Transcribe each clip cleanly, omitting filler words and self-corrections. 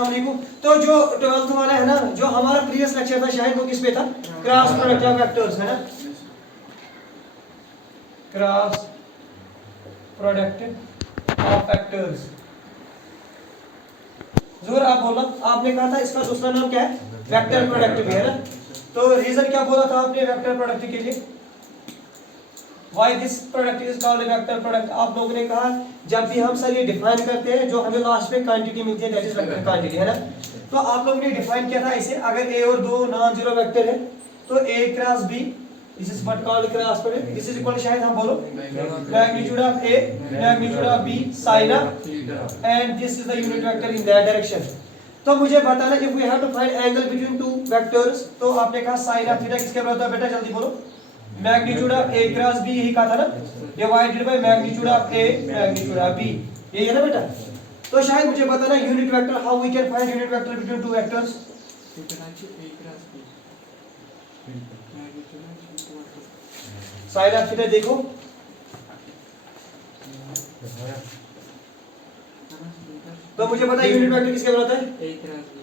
अस्सलाम वालेकुम। तो जो 12th वाला है ना, जो हमारा प्रीवियस लेक्चर था शायद वो किस पे था, क्रॉस प्रोडक्ट ऑफ वेक्टर्स है ना, क्रॉस प्रोडक्ट ऑफ वेक्टर्स। जोर आप बोलो, आपने कहा था इसका दूसरा नाम क्या है, वेक्टर प्रोडक्ट भी है ना। तो रीजन क्या बोला था आपने वेक्टर प्रोडक्ट के लिए, Why this product is called a vector product? आप लोगों ने कहा जब भी हम सर ये डिफाइन करते हैं जो हमें लास्ट में क्वांटिटी मिलती है दैट इज वेक्टर क्वांटिटी है ना। तो आप लोगों ने डिफाइन किया था ऐसे, अगर a और दो नॉन जीरो वेक्टर है तो a cross b, this is what called cross product, this is equal शायद हम बोलो magnitude of a magnitude of b sin of and this is the unit vector in that direction. तो मुझे बताना if we have to find angle between two vectors, तो आपने कहा sin of theta किसके बराबर होता है बेटा, जल्दी बोलो, magnitude of a cross b, यही कहा था ना, divided by magnitude of a magnitude of b, यही है ना बेटा। तो शायद मुझे बताना unit vector, how we can find unit vector between two vectors. Sine of theta देखो, तो मुझे पता है यूनिट वेक्टर किसके बराबर होता है, a cross b,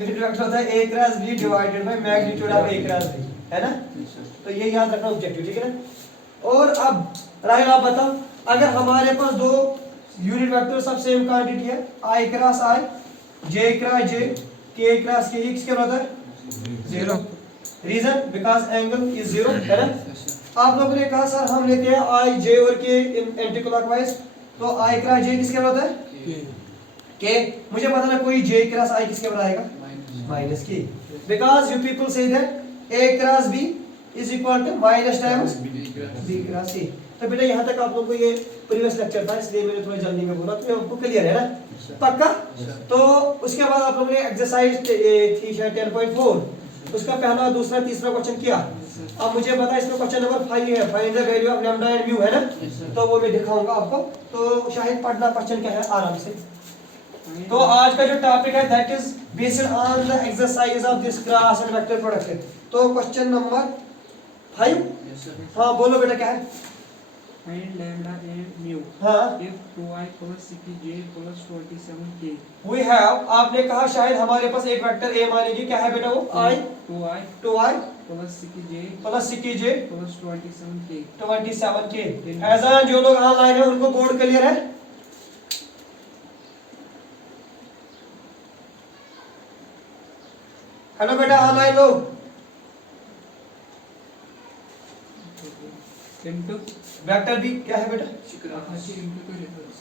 unit vector होता है a cross b divided by magnitude of a cross b, है ना। तो ये याद रखना ऑब्जेक्टिव, ठीक है ना। और अब राहिल आप बताओ, अगर हमारे पास दो यूनिट वेक्टर सब सेम क्वांटिटी है, i cross i, j cross j, k cross k, किसके बराबर है, zero. Reason because angle is zero, है ना। आप लोगों ने कहा सर हम लेते हैं i j और k इन एंटी क्लॉकवाइज, तो i क्रॉस j किसके बराबर है, k। मुझे पता ना कोई j क्रॉस i किसके बराबर आएगा, minus k, because you people say that a cross b is equal to minus times b cross c। तो बेटा यहाँ तक आप लोगों को ये प्रीवियस लेक्चर था इसलिए मैंने थोड़ा जल्दी में बोला, तो आपको क्लियर है ना पक्का। तो उसके बाद आप लोगों ने एक्सरसाइज थी 10.4, उसका पहला दूसरा तीसरा क्वेश्चन किया। अब मुझे पता है इसमें क्वेश्चन नंबर 5 है, find the value of lambda and mu, है ना। तो वो मैं दिखाऊंगा आपको, तो शायद पढ़ना क्वेश्चन क्या है आराम से। तो आज का जो टॉपिक है that is based on the exercise of this cross and vector product. तो क्वेश्चन नंबर 5, हाँ बोलो बेटा क्या है, find lambda and mu हाँ if 2i plus 6j plus 27k we have, आपने कहा शायद हमारे पास एक वेक्टर a मानेगी, क्या है बेटा वो, i 2i plus 6j plus 6j plus 27k 27k। ऐसा जो लोग ऑनलाइन है उनको बोर्ड क्लियर है, हेलो बेटा ऑनलाइन लोग, into वेक्टर भी क्या है बेटा,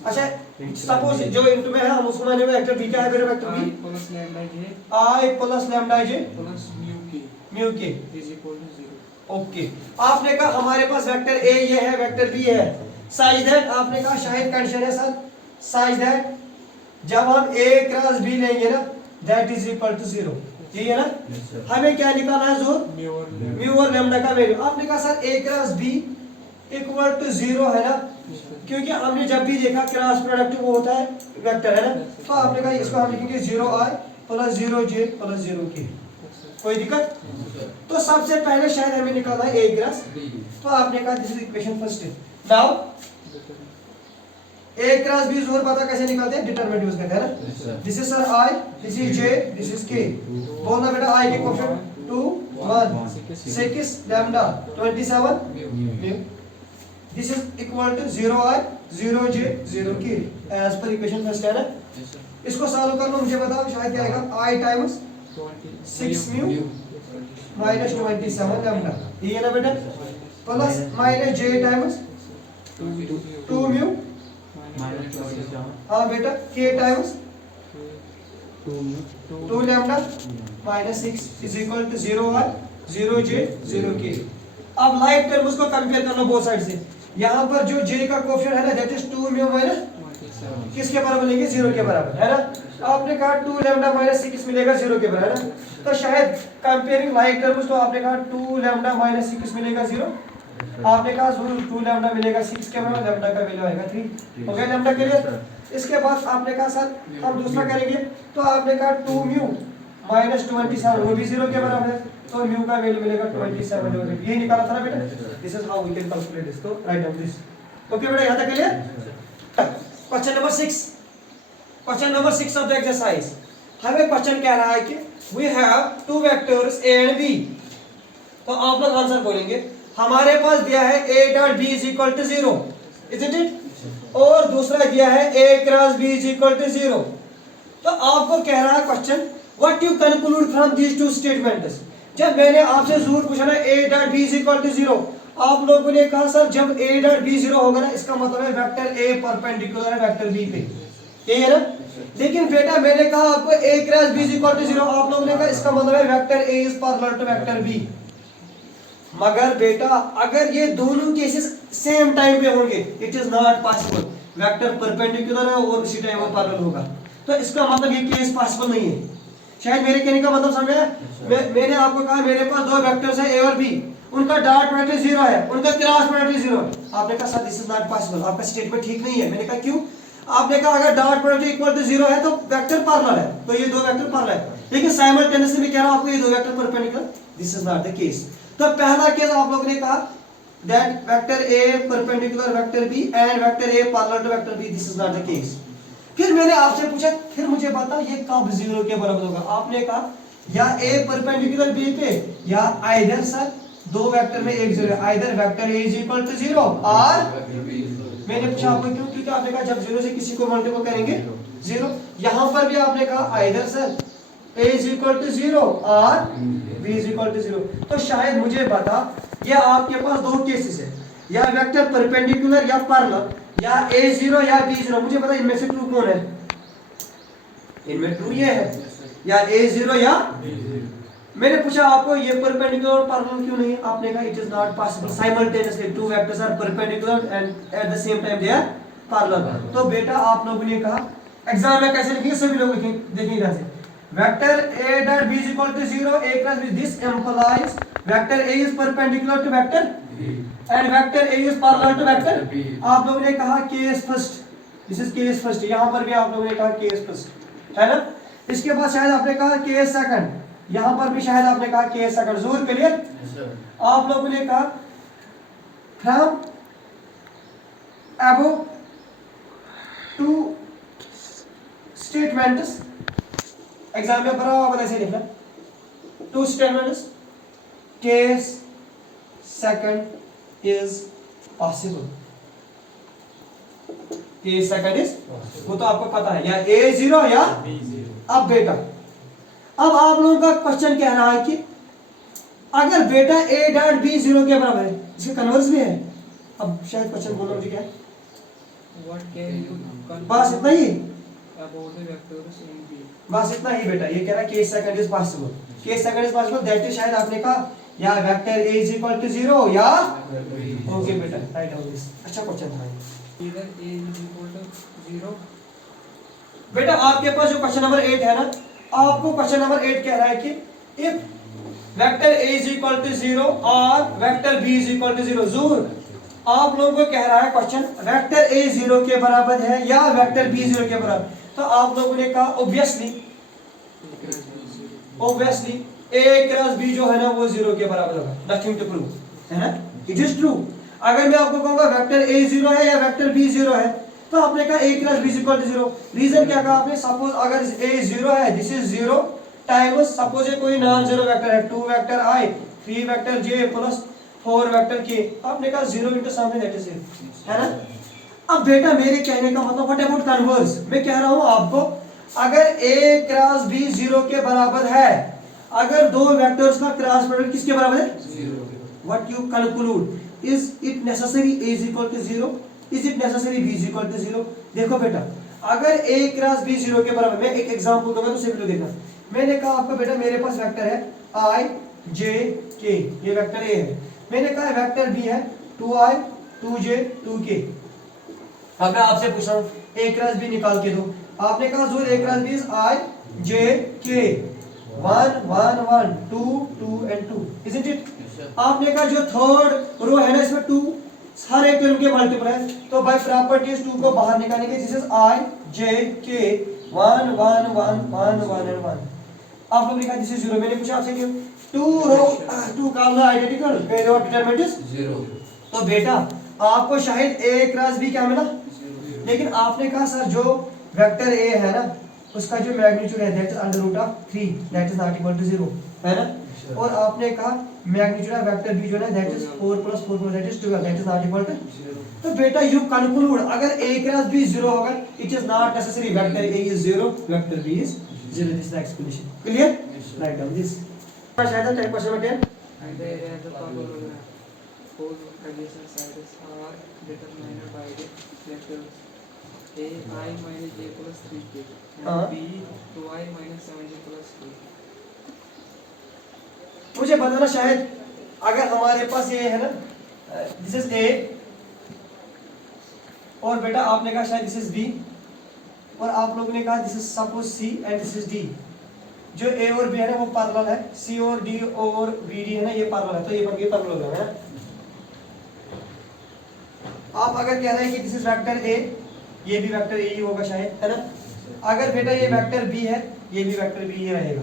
अच्छा into सपोज जो इनटू में है हम उसको मानेंगे वेक्टर भी, क्या है बेटा वेक्टर i भी, plus lambda j i plus lambda j plus mu k, is equal to 0। Okay. आपने कहा हमारे पास वेक्टर a ये है वेक्टर b है, साइज दैट आपने कहा शायद कंडीशन है सर, साइज दैट जब हम a क्रॉस b लेंगे ना दैट इज इक्वल टू 0, यही है ना। हमें क्या निकालना है जोर, म्यू और लैम्डा का वैल्यू। आपने कहा sir a cross b equal to 0 है ना, क्योंकि हमने जब भी देखा क्रॉस प्रोडक्ट वो होता है वेक्टर, है ना। तो आपने कहा इसको हम लिखेंगे 0i plus 0j plus 0k, कोई दिक्कत। तो सबसे पहले शायद हमें निकालना है a क्रॉस, तो आपने कहा this is equation first. Now a cross b जोर पता कैसे निकालते हैं, डिटरमिनेंट यूज करते हैं ना। This is sir i, this is j, this is k। बोलना बेटा i के coefficient 2 1 6 lambda 27 mu, this is equal to 0i 0j 0k as per equation first, है ना। इसको सॉल्व करना मुझे बताओ शायद क्या आएगा, i times 6 mu minus 27 lambda, ये है ना बेटा, plus minus j times 2 mu, हाँ बेटा k times 2 lambda minus 6 is equal to 0i 0j 0k। अब लाइक टर्म उसको कंपेयर कर लो बोथ साइड से, यहाँ पर जो j का कोएफिशिएंट है ना दैट इज 2 म्यू माइनस किसके बराबर लेंगे, 0 के बराबर, है ना। आपने कहा 2 लैम्डा माइनस 6 मिलेगा 0 के बराबर, है ना। तो शायद कंपेयरिंग लाइक टर्म्स, तो आपने कहा 2 लैम्डा माइनस 6 मिलेगा 0, आपने कहा 2 लैम्डा मिलेगा 6 के बराबर, लैम्डा का वैल्यू आएगा 3, हो गया लैम्डा क्लियर। इसके बाद आपने कहा सर हम दूसरा करेंगे, तो आपने कहा 2 म्यू माइनस 27 वो भी 0 के बराबर है, तो म्यू का वैल्यू मिलेगा 27, ये निकाला था ना बेटा। This is how we can calculate this, तो राइट डाउन दिस, ओके बेटा यहाँ तक क्लियर। Question number 6, question number 6 of the exercise. हमें क्वेश्चन कह रहा है कि we have two vectors A and B. तो आप लोग आंसर बोलेंगे, हमारे पास दिया है a dot b is equal to 0, isn't it, और दूसरा दिया है a cross b is equal to 0। तो आपको कह रहा है question what you conclude from these two statements. जब मैंने आपसे जरूर पूछा ना a dot b is equal to 0, आप लोगों ने कहा सर जब a डॉट b 0 होगा ना, इसका मतलब है वेक्टर a परपेंडिकुलर है वेक्टर b पे, यही है ना। लेकिन बेटा मैंने कहा आपको a cross b is equal to 0, आप लोगों ने कहा इसका मतलब है vector a is parallel to vector b। मगर बेटा अगर ये दोनों केसेस सेम टाइम पे होंगे, it is not possible. Vector perpendicular है और उसी टाइम वो पैरेलल होगा, तो इसका मतलब ये केस पॉसिबल नहीं है। शायद मेरे कहने का मतलब समझ आया। मैंने आपको कहा मेरे पास दो वेक्टर्स है a और b, उनका डॉट प्रोडक्ट 0 है, उनका क्रॉस प्रोडक्ट 0 है। आपने कहा sir this is not possible, आपका स्टेटमेंट ठीक नहीं है। मैंने कहा क्यों? आपने कहा अगर डॉट प्रोडक्ट इक्वल टू 0 है तो वेक्टर पैरेलल है, तो ये दो वेक्टर पैरेलल है। लेकिन साइमल्टेनियसली मैं कह रहा हूं आपको ये दो vector perpendicular, this is not the case. तो पहला केस आप लोगों ने कहा that vector a perpendicular vector b and vector a parallel to vector b, this is not the case. फिर मैंने आपसे पूछा फिर मुझे बता ये कब 0 के बराबर होगा। आपने कहा या a परपेंडिकुलर b पे या आइदर सर दो वेक्टर में एक 0 है, either vector a is equal to 0 और मैंने पूछा आपको क्यों, क्योंकि आपने कहा जब 0 से किसी को मल्टीपल करेंगे 0। यहां पर भी आपने कहा either sir a is equal to 0 और b इज इक्वल टू 0। तो शायद मुझे बता ये आपके पास दो केसेस है, या वेक्टर परपेंडिकुलर या पैरेलल, या a0 या b0। मुझे बता इनमें से ट्रू कौन है? इनमें ट्रू ये है, या a0 या मैंने पूछा आपको ये परपेंडिकुलर और पैरेलल क्यों नहीं है? आपने कहा it is not possible simultaneously two vectors are perpendicular and at the same time they are parallel. तो बेटा आप लोगों ने कहा एग्जाम में कैसे लिखेंगे, सभी लोग देखेंगे इधर से, vector a dot b is equal to 0 a cross b, this implies vector a is perpendicular to vector and vector a is parallel to vector b। आप लोगों ने कहा case first, this is case first, यहां पर भी आप लोगों ने कहा केस फर्स्ट, है ना। इसके बाद शायद आपने कहा केस सेकंड, यहां पर भी शायद आपने कहा केस सेकंड। जरूर क्लियर? आप लोगों ने कहा from above two statements, exam में बराबर ऐसे लिखना, two statements case second is possible, case second is, वो तो आपको पता है, या a0 या b0। अब बेटा अब आप लोगों का क्वेश्चन कह रहा है कि अगर बेटा a डॉट b 0 के बराबर है, इसका कन्वर्स भी है। अब शायद क्वेश्चन बोलो मुझे क्या है, What can you conclude बस इतना ही, about the vectors in B? बस इतना ही बेटा। ये कह रहा है case second is possible, case second is possible, that is शायद आपने कहा या vector a is equal to 0 या ओके बेटा राइट हो दिस। अच्छा क्वेश्चन था Either A is equal to 0 बेटा। आपके पास जो क्वेश्चन नंबर 8 है ना, आपको क्वेश्चन नंबर 8 कह रहा है कि if vector a is equal to 0 और vector b is equal to 0। जरूर आप लोगों को कह रहा है क्वेश्चन वेक्टर a 0 के बराबर है या वेक्टर b 0 के बराबर, तो आप लोगों ने कहा ऑब्वियसली a क्रॉस b जो है ना वो 0 के बराबर होगा, नथिंग टू प्रूव, है ना, इट इज ट्रू। अगर मैं आपको कहूंगा वेक्टर a 0 है या वेक्टर b 0 है, तो आपने कहा a cross b equal to 0। Reason क्या कहा आपने? सपोज अगर a 0 है, दिस इज 0 टाइम्स सपोज कोई नॉन जीरो वेक्टर है, 2 vector i 3 vector j plus 4 vector k, आपने कहा 0 into सामने दैट इज 0, है ना। अब बेटा मेरे कहने का मतलब व्हाट अबाउट कन्वर्स, मैं कह रहा हूं आपको अगर a क्रॉस b 0 के बराबर है, अगर दो वेक्टर्स का क्रॉस प्रोडक्ट किसके बराबर है? 0। What you conclude, is it necessary a is equal to 0, is it necessary b is equal to 0? देखो बेटा अगर a क्रॉस b 0 के बराबर, मैं एक एग्जांपल दूंगा तो सिंपल देखना। मैंने कहा आपको बेटा मेरे पास वेक्टर है i j k, ये वेक्टर a है। मैंने कहा वेक्टर b है 2i 2j 2k। अब मैं आपसे पूछ रहा हूं a क्रॉस b निकाल के दो। आपने कहा जोर a cross b is i j k 1 1 1 2 2 and 2, isn't it? आपने कहा जो थर्ड रो है ना इसमें 2 हर एक टर्म के मल्टीपल है, तो बाय प्रॉपर्टीज 2 को बाहर निकालेंगे, this is i j k 1 1 1 1 1 and 1। आप लोग ने कहा दिस इज 0। मैंने पूछा आपसे क्यों? 2 row 2 column identical, where your determinant is 0। तो बेटा आपको शायद a क्रॉस b क्या मिला, लेकिन आपने कहा सर जो वेक्टर ए है ना, उसका जो मैग्नीट्यूड है that is under root of 3 that is not equal to 0 है ना। और आपने कहा मैग्नीट्यूड ऑफ वेक्टर बी जो है that is 4 + 4 that is 12 that is not equal to 0। तो बेटा यू कंक्लूड अगर a क्रॉस b 0 होगा it is not necessary vector a is 0 vector b is 0। This is the explanation. Clear? Write down this. शायद 10% में 10 And the area of the parallelogram whose adjacent sides are determined by the vectors a I minus j plus 3k and b 2I minus 7j plus 2। मुझे बताना शायद अगर हमारे पास ये है ना दिस इज a और बेटा आपने कहा शायद दिस इज b और आप लोगों ने कहा this is suppose c and this is d। जो a और b है ना वो पैरेलल है, c और d और bd है ना ये पैरेलल है, तो ये बन गया पैरेललोग्राम है। आप अगर कह रहे हैं कि दिस इज वेक्टर a, ये भी वेक्टर a ही होगा शायद, है ना। अगर बेटा ये वेक्टर b है, ये भी वेक्टर b ही रहेगा,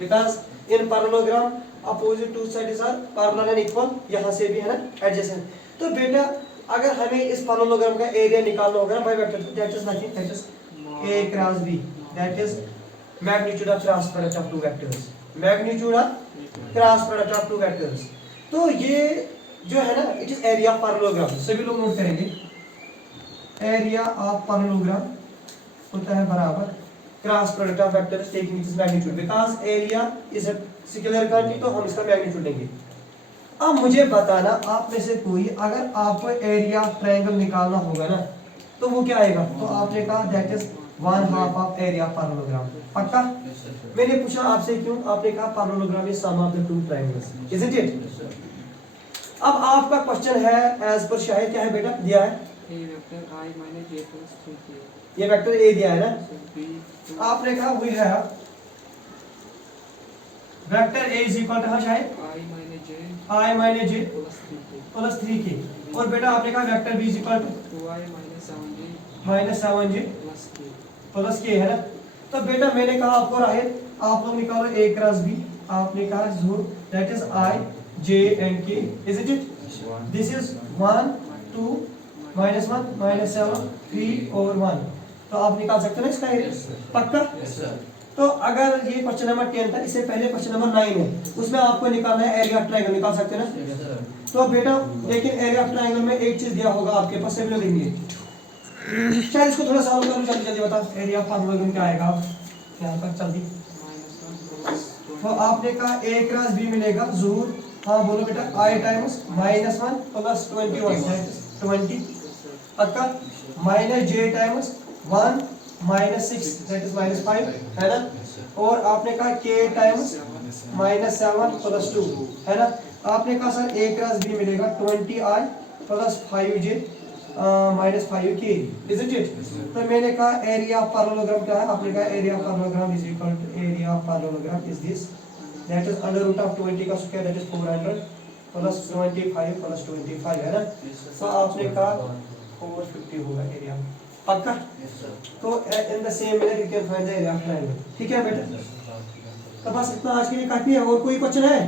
because in parallelogram opposite two sides are parallel and equal, यहाँ से भी है ना एडजेसेंट। तो बेटा अगर हमें इस पैरेललोग्राम का एरिया निकालना होगा ना by vector, that is nothing, that is a cross b, that is magnitude of cross product of two vectors, magnitude of cross product of two vectors। तो ये जो है ना it is area of parallelogram, सभी लोग note करेंगे। Area of parallelogram होता है बराबर cross product of vectors taking its magnitude, because area is a scalar quantity तो हम इसका मैग्नीट्यूड लेंगे। अब मुझे बताना आप में से कोई अगर आपको एरिया ऑफ ट्रायंगल निकालना होगा ना तो वो क्या आएगा, तो आपने कहा that is 1/2 of area of parallelogram. पक्का? मैंने पूछा आपसे क्यों, आपने कहा parallelogram is sum of the two triangles, isn't it. अब आपका क्वेश्चन है एज पर शायद क्या है बेटा दिया है a vector I minus j plus 3k ये वेक्टर ए दिया है ना, so b 2 आपने कहा वी है vector A is equal to शायद I minus j i minus j plus 3k plus 3k और बेटा आपने कहा vector B is equal to 2I minus 7j minus 7j plus k। Plus K है ना। तो बेटा मैंने कहा आपको राहित आप लोग निकालो a क्रॉस b, आपने कहा जो that is i j and k, isn't it. This is 1 2 -1 -7 3 और 1, तो आप निकाल सकते हो ना इसका एरिया। पक्का? तो अगर ये क्वेश्चन नंबर 10 था, इससे पहले क्वेश्चन नंबर 9 है, उसमें आपको निकालना है एरिया ऑफ ट्रायंगल, निकाल सकते हैं ना। तो बेटा लेकिन एरिया ऑफ ट्रायंगल में एक चीज दिया होगा आपके पास, सभी लोग लिखेंगे शायद इसको थोड़ा सॉल्व करो, जल्दी जल्दी बता एरिया ऑफ पैरेललोग्राम क्या आएगा यहाँ पर जल्दी। तो आपने कहा a क्रॉस b मिलेगा जरूर, हाँ बोलो बेटा i times -1 plus 21 that is 20। पक्का? Minus j times 1 -6 that is -5 है ना। और आपने कहा k टाइम्स -7 प्लस 2 है ना। आपने कहा सर a क्रॉस b मिलेगा 20i plus 5j minus 5k, isn't it. तो मैंने कहा एरिया ऑफ पैरेललोग्राम क्या है, आपने कहा area of parallelogram is equal to area of parallelogram is this that is under root of 20 का square that is 400 plus 25 plus 25 है ना। तो आपने कहा 450 होगा एरिया। पक्का? तो in the same manner you can find the area of triangle. ठीक है बेटा, तो बस इतना आज के लिए काफी है। और कोई क्वेश्चन है?